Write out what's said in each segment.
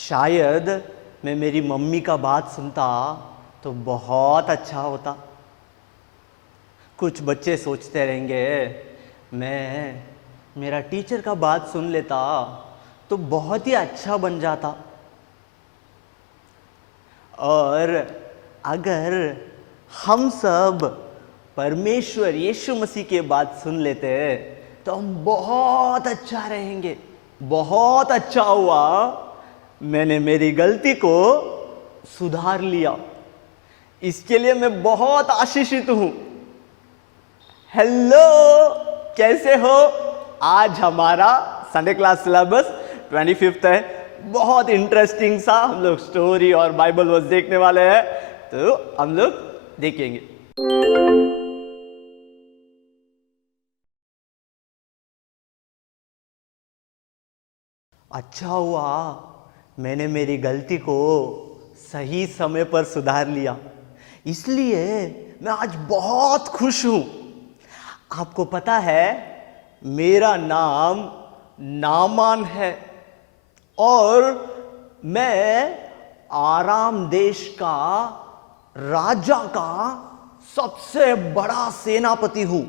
शायद मैं मेरी मम्मी का बात सुनता तो बहुत अच्छा होता। कुछ बच्चे सोचते रहेंगे मैं मेरा टीचर का बात सुन लेता तो बहुत ही अच्छा बन जाता। और अगर हम सब परमेश्वर यीशु मसीह के बात सुन लेते तो हम बहुत अच्छा रहेंगे। बहुत अच्छा हुआ मैंने मेरी गलती को सुधार लिया, इसके लिए मैं बहुत आशीषित हूं। हेलो, कैसे हो? आज हमारा संडे क्लास सिलेबस 25th है। बहुत इंटरेस्टिंग सा हम लोग स्टोरी और बाइबल वर्स देखने वाले हैं, तो हम लोग देखेंगे। अच्छा हुआ मैंने मेरी गलती को सही समय पर सुधार लिया, इसलिए मैं आज बहुत खुश हूं। आपको पता है मेरा नाम नामान है और मैं आराम देश का राजा का सबसे बड़ा सेनापति हूं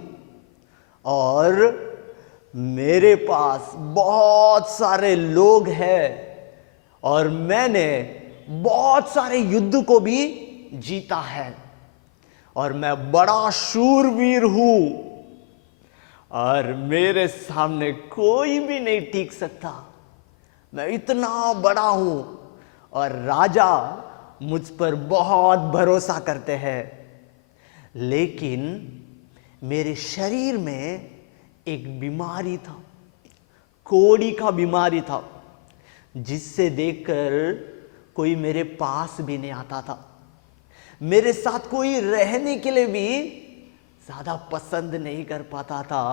और मेरे पास बहुत सारे लोग हैं और मैंने बहुत सारे युद्ध को भी जीता है और मैं बड़ा शूरवीर हूं और मेरे सामने कोई भी नहीं टिक सकता। मैं इतना बड़ा हूं और राजा मुझ पर बहुत भरोसा करते हैं। लेकिन मेरे शरीर में एक बीमारी था, कोढ़ी का बीमारी था, जिससे देखकर कोई मेरे पास भी नहीं आता था। मेरे साथ कोई रहने के लिए भी ज्यादा पसंद नहीं कर पाता था।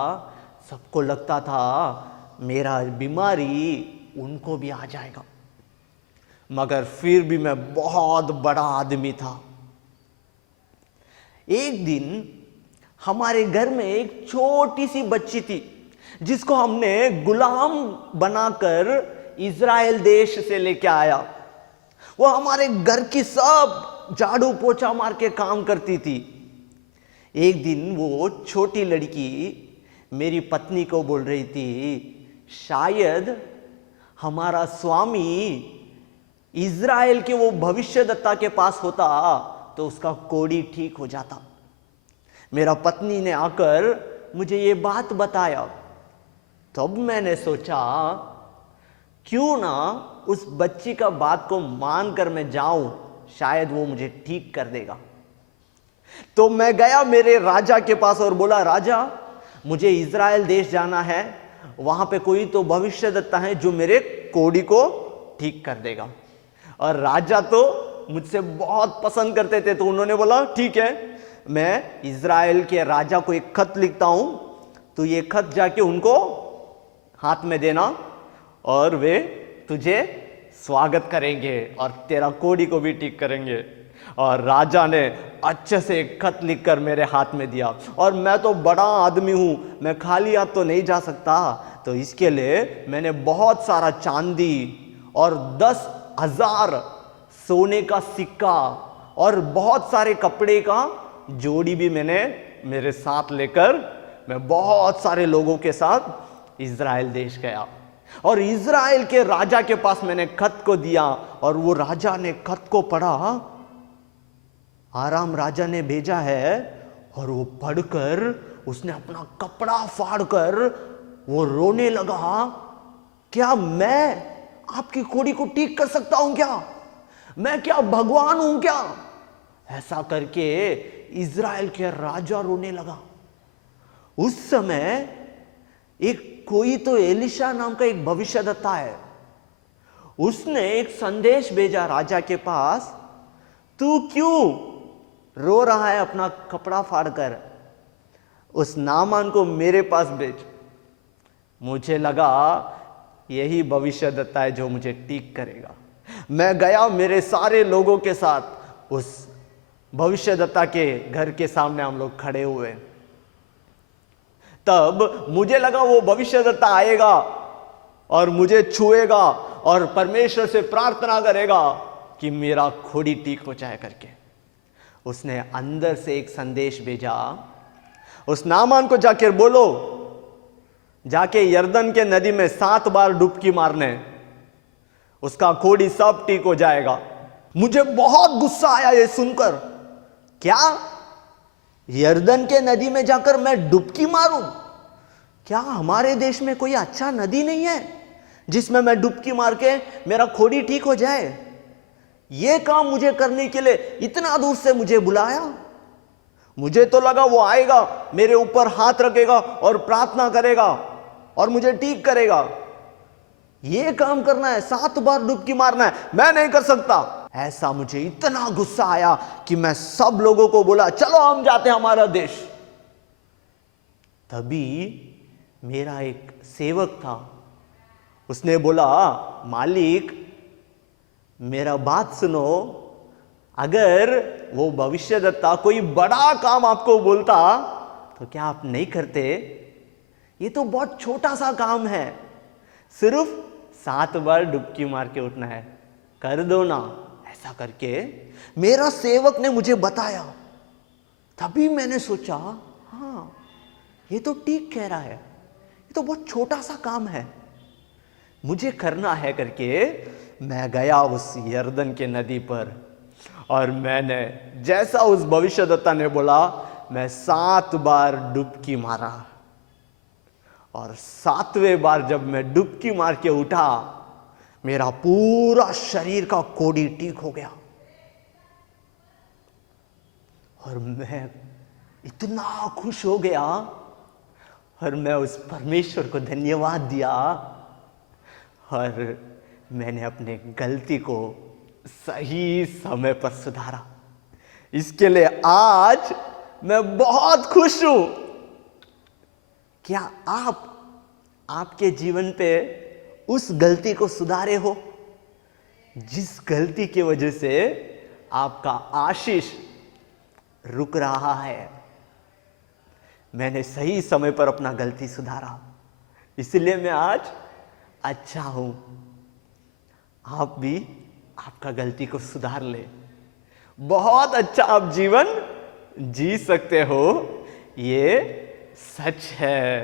सबको लगता था मेरा बीमारी उनको भी आ जाएगा, मगर फिर भी मैं बहुत बड़ा आदमी था। एक दिन हमारे घर में एक छोटी सी बच्ची थी जिसको हमने गुलाम बनाकर इज़राइल देश से लेके आया। वो हमारे घर की सब झाड़ू पोछा मार के काम करती थी। एक दिन वो छोटी लड़की मेरी पत्नी को बोल रही थी, शायद हमारा स्वामी इज़राइल के वो भविष्यद्वक्ता के पास होता तो उसका कोढ़ी ठीक हो जाता। मेरा पत्नी ने आकर मुझे ये बात बताया, तब मैंने सोचा क्यों ना उस बच्ची का बात को मानकर मैं जाऊं, शायद वो मुझे ठीक कर देगा। तो मैं गया मेरे राजा के पास और बोला, राजा मुझे इज़राइल देश जाना है, वहां पे कोई तो भविष्यद्वक्ता है जो मेरे कोढ़ी को ठीक कर देगा। और राजा तो मुझसे बहुत पसंद करते थे, तो उन्होंने बोला ठीक है, मैं इज़राइल के राजा को एक खत लिखता हूं, तो ये खत जाके उनको हाथ में देना और वे तुझे स्वागत करेंगे और तेरा कोढ़ी को भी ठीक करेंगे। और राजा ने अच्छे से एक खत लिखकर मेरे हाथ में दिया और मैं तो बड़ा आदमी हूं, मैं खाली हाथ तो नहीं जा सकता, तो इसके लिए मैंने बहुत सारा चांदी और 10,000 सोने का सिक्का और बहुत सारे कपड़े का जोड़ी भी मैंने मेरे साथ लेकर मैं बहुत सारे लोगों के साथ इज़राइल देश गया और इज़राइल के राजा के पास मैंने खत को दिया और वो राजा ने खत को पढ़ा। आराम राजा ने भेजा है और वो पढ़कर उसने अपना कपड़ा फाड़कर वो रोने लगा, क्या मैं आपकी कोढ़ी को ठीक कर सकता हूं क्या? मैं क्या भगवान हूं क्या? ऐसा करके इज़राइल के राजा रोने लगा। उस समय एक कोई तो एलिशा नाम का एक भविष्यद्वक्ता है, उसने एक संदेश भेजा राजा के पास, तू क्यों रो रहा है अपना कपड़ा फाड़कर? उस नामान को मेरे पास भेज। मुझे लगा यही भविष्यद्वक्ता है जो मुझे ठीक करेगा। मैं गया मेरे सारे लोगों के साथ, उस भविष्यद्वक्ता के घर के सामने हम लोग खड़े हुए। तब मुझे लगा वो भविष्यद्वक्ता आएगा और मुझे छुएगा और परमेश्वर से प्रार्थना करेगा कि मेरा खोड़ी ठीक हो जाए करके। उसने अंदर से एक संदेश भेजा, उस नामान को जाकर बोलो, जाके यरदन के नदी में 7 बार डुबकी मारने, उसका खोड़ी सब ठीक हो जाएगा। मुझे बहुत गुस्सा आया ये सुनकर। क्या यरदन के नदी में जाकर मैं डुबकी मारूं? क्या हमारे देश में कोई अच्छा नदी नहीं है जिसमें मैं डुबकी मार के मेरा खोड़ी ठीक हो जाए? ये काम मुझे करने के लिए इतना दूर से मुझे बुलाया? मुझे तो लगा वो आएगा, मेरे ऊपर हाथ रखेगा और प्रार्थना करेगा और मुझे ठीक करेगा। ये काम करना है, 7 बार डुबकी मारना है, मैं नहीं कर सकता। ऐसा मुझे इतना गुस्सा आया कि मैं सब लोगों को बोला, चलो हम जाते हैं हमारा देश। तभी मेरा एक सेवक था, उसने बोला, मालिक मेरा बात सुनो, अगर वो भविष्यद्वक्ता कोई बड़ा काम आपको बोलता तो क्या आप नहीं करते? ये तो बहुत छोटा सा काम है, सिर्फ 7 बार डुबकी मार के उठना है, कर दो ना। ऐसा करके मेरा सेवक ने मुझे बताया। तभी मैंने सोचा, हाँ ये तो ठीक कह रहा है, ये तो बहुत छोटा सा काम है, मुझे करना है करके मैं गया उस यरदन के नदी पर और मैंने जैसा उस भविष्यद्वक्ता ने बोला, मैं 7 बार डुबकी मारा। और 7वें बार जब मैं डुबकी मार के उठा, मेरा पूरा शरीर का कोड़ी ठीक हो गया। और मैं इतना खुश हो गया और मैं उस परमेश्वर को धन्यवाद दिया और मैंने अपने गलती को सही समय पर सुधारा। इसके लिए आज मैं बहुत खुश हूं। क्या आप आपके जीवन पे उस गलती को सुधारे हो जिस गलती की वजह से आपका आशीष रुक रहा है? मैंने सही समय पर अपना गलती सुधारा, इसलिए मैं आज अच्छा हूं। आप भी आपका गलती को सुधार ले, बहुत अच्छा आप जीवन जी सकते हो, ये सच है।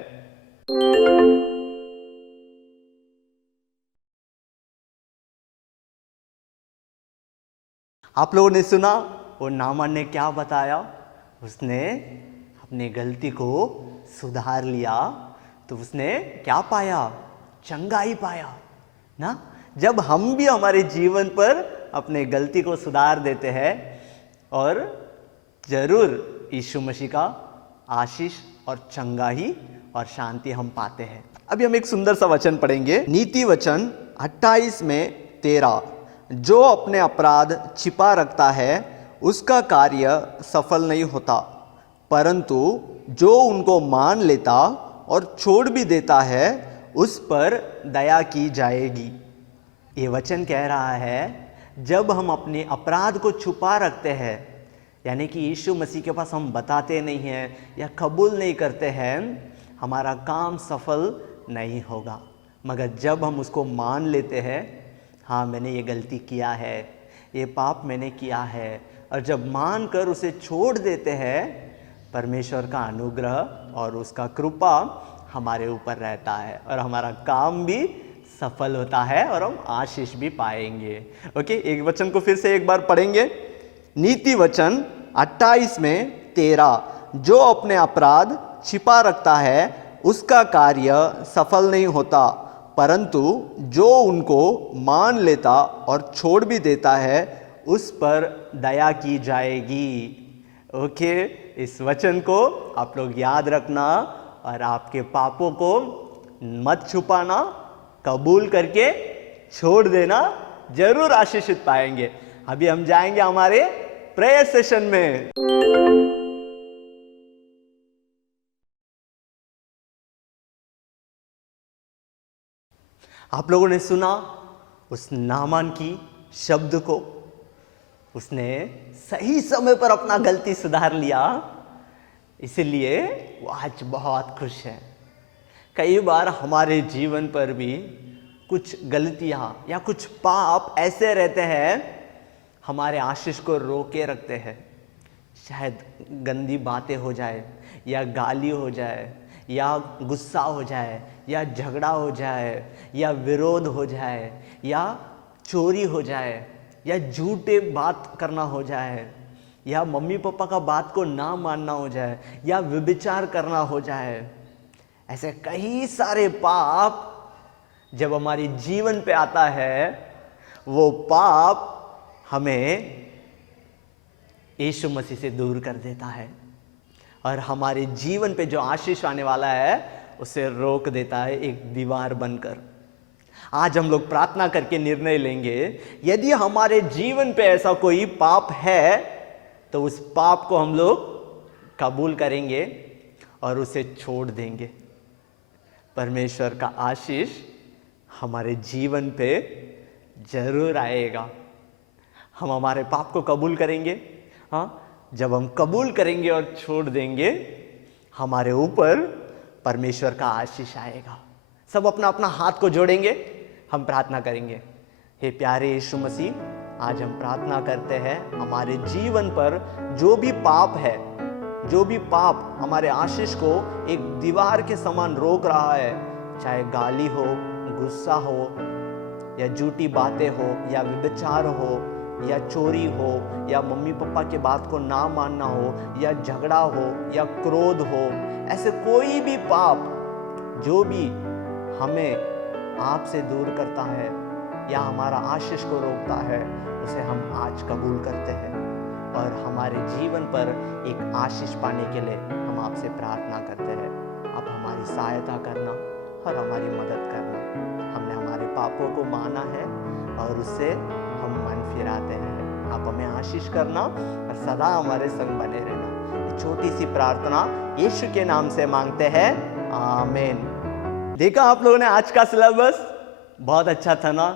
आप लोगों ने सुना वो नामान ने क्या बताया? उसने अपने गलती को सुधार लिया तो उसने क्या पाया? चंगाई पाया ना। जब हम भी हमारे जीवन पर अपने गलती को सुधार देते हैं और जरूर यीशु मसीह का आशीष और चंगाई और शांति हम पाते हैं। अभी हम एक सुंदर सा वचन पढ़ेंगे, नीति वचन 28 में 13। जो अपने अपराध छिपा रखता है उसका कार्य सफल नहीं होता, परंतु जो उनको मान लेता और छोड़ भी देता है उस पर दया की जाएगी। ये वचन कह रहा है, जब हम अपने अपराध को छुपा रखते हैं, यानी कि यीशु मसीह के पास हम बताते नहीं हैं या कबूल नहीं करते हैं, हमारा काम सफल नहीं होगा। मगर जब हम उसको मान लेते हैं, हाँ मैंने ये गलती किया है, ये पाप मैंने किया है, और जब मान कर उसे छोड़ देते हैं, परमेश्वर का अनुग्रह और उसका कृपा हमारे ऊपर रहता है और हमारा काम भी सफल होता है और हम आशीष भी पाएंगे। ओके, एक वचन को फिर से एक बार पढ़ेंगे, नीति वचन 28 में 13। जो अपने अपराध छिपा रखता है उसका कार्य सफल नहीं होता, परंतु जो उनको मान लेता और छोड़ भी देता है उस पर दया की जाएगी। ओके, इस वचन को आप लोग याद रखना और आपके पापों को मत छुपाना, कबूल करके छोड़ देना, जरूर आशीषित पाएंगे। अभी हम जाएंगे हमारे प्रेयर सेशन में। आप लोगों ने सुना उस नामान की शब्द को, उसने सही समय पर अपना गलती सुधार लिया, इसलिए वो आज बहुत खुश है। कई बार हमारे जीवन पर भी कुछ गलतियां या कुछ पाप ऐसे रहते हैं हमारे आशीष को रोके रखते हैं। शायद गंदी बातें हो जाए, या गाली हो जाए, या गुस्सा हो जाए, या झगड़ा हो जाए, या विरोध हो जाए, या चोरी हो जाए, या झूठे बात करना हो जाए, या मम्मी पापा का बात को ना मानना हो जाए, या व्यभिचार करना हो जाए। ऐसे कई सारे पाप जब हमारे जीवन पे आता है, वो पाप हमें यीशु मसीह से दूर कर देता है और हमारे जीवन पे जो आशीष आने वाला है उसे रोक देता है एक दीवार बनकर। आज हम लोग प्रार्थना करके निर्णय लेंगे, यदि हमारे जीवन पे ऐसा कोई पाप है तो उस पाप को हम लोग कबूल करेंगे और उसे छोड़ देंगे। परमेश्वर का आशीष हमारे जीवन पे जरूर आएगा। हम हमारे पाप को कबूल करेंगे। हाँ, जब हम कबूल करेंगे और छोड़ देंगे, हमारे ऊपर परमेश्वर का आशीष आएगा। सब अपना अपना हाथ को जोड़ेंगे, हम प्रार्थना करेंगे। हे प्यारे यीशु मसीह, आज हम प्रार्थना करते हैं हमारे जीवन पर जो भी पाप है, जो भी पाप हमारे आशीष को एक दीवार के समान रोक रहा है, चाहे गाली हो, गुस्सा हो, या झूठी बातें हो, या व्यभिचार हो, या चोरी हो, या मम्मी पापा के बात को ना मानना हो, या झगड़ा हो, या क्रोध हो, ऐसे कोई भी पाप जो भी हमें आपसे दूर करता है या हमारा आशीष को रोकता है, उसे हम आज कबूल करते हैं और हमारे जीवन पर एक आशीष पाने के लिए हम आपसे प्रार्थना करते हैं। आप हमारी सहायता करना और हमारी मदद करना। हमने हमारे पापों को माना है और उससे हम मन फिराते हैं। आप हमें आशीष करना और सदा हमारे संग बने रहना। ये छोटी सी प्रार्थना यीशु के नाम से मांगते हैं, आमीन। देखा आप लोगों ने आज का सिलेबस, बहुत अच्छा था ना।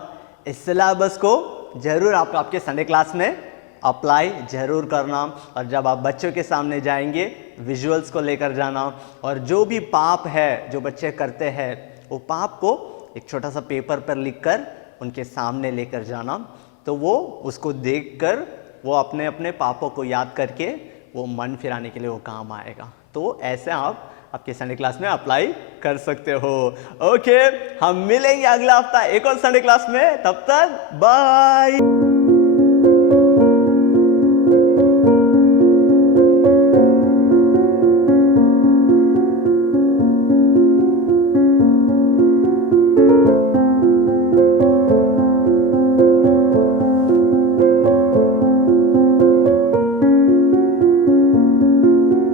इस सिलेबस को जरूर आप आपके संडे क्लास में अप्लाई जरूर करना और जब आप बच्चों के सामने जाएंगे विजुअल्स को लेकर जाना और जो भी पाप है जो बच्चे करते हैं वो पाप को एक छोटा सा पेपर पर लिखकर उनके सामने लेकर जाना, तो वो उसको देखकर वो अपने अपने पापों को याद करके वो मन फिराने के लिए वो काम आएगा। तो ऐसे आप आपके संडे क्लास में अप्लाई कर सकते हो। ओके, हम मिलेंगे अगला हफ्ता एक और संडे क्लास में। तब तक बाय।